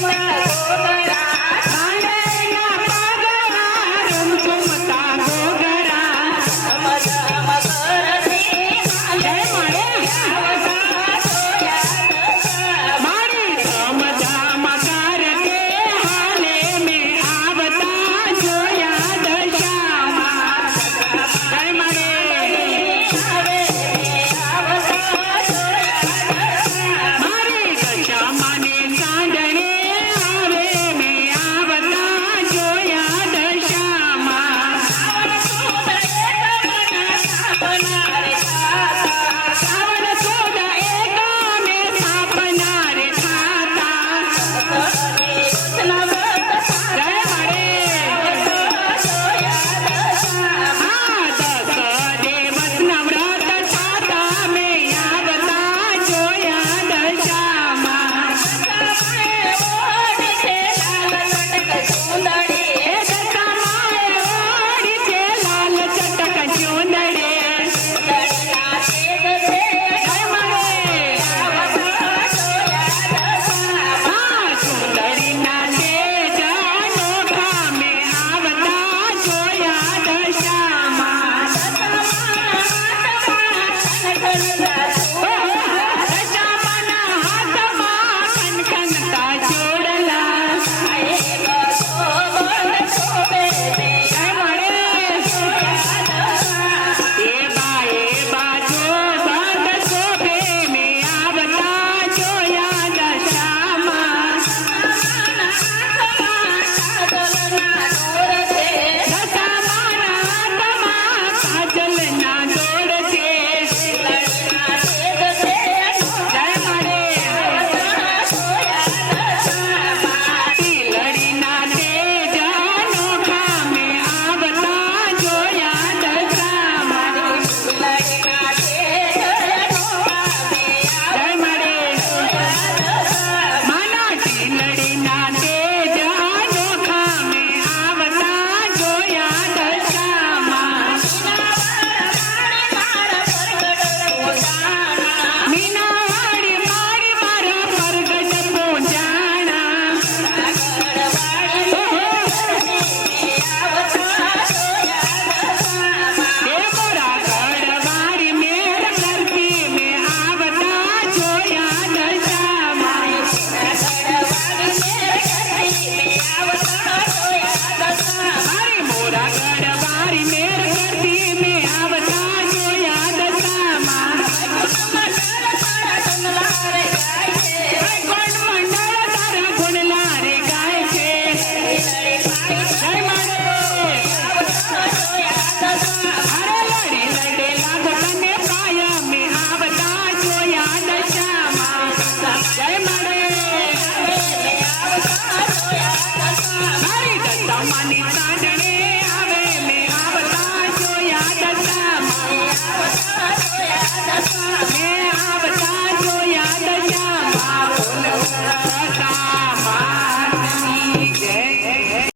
Bye.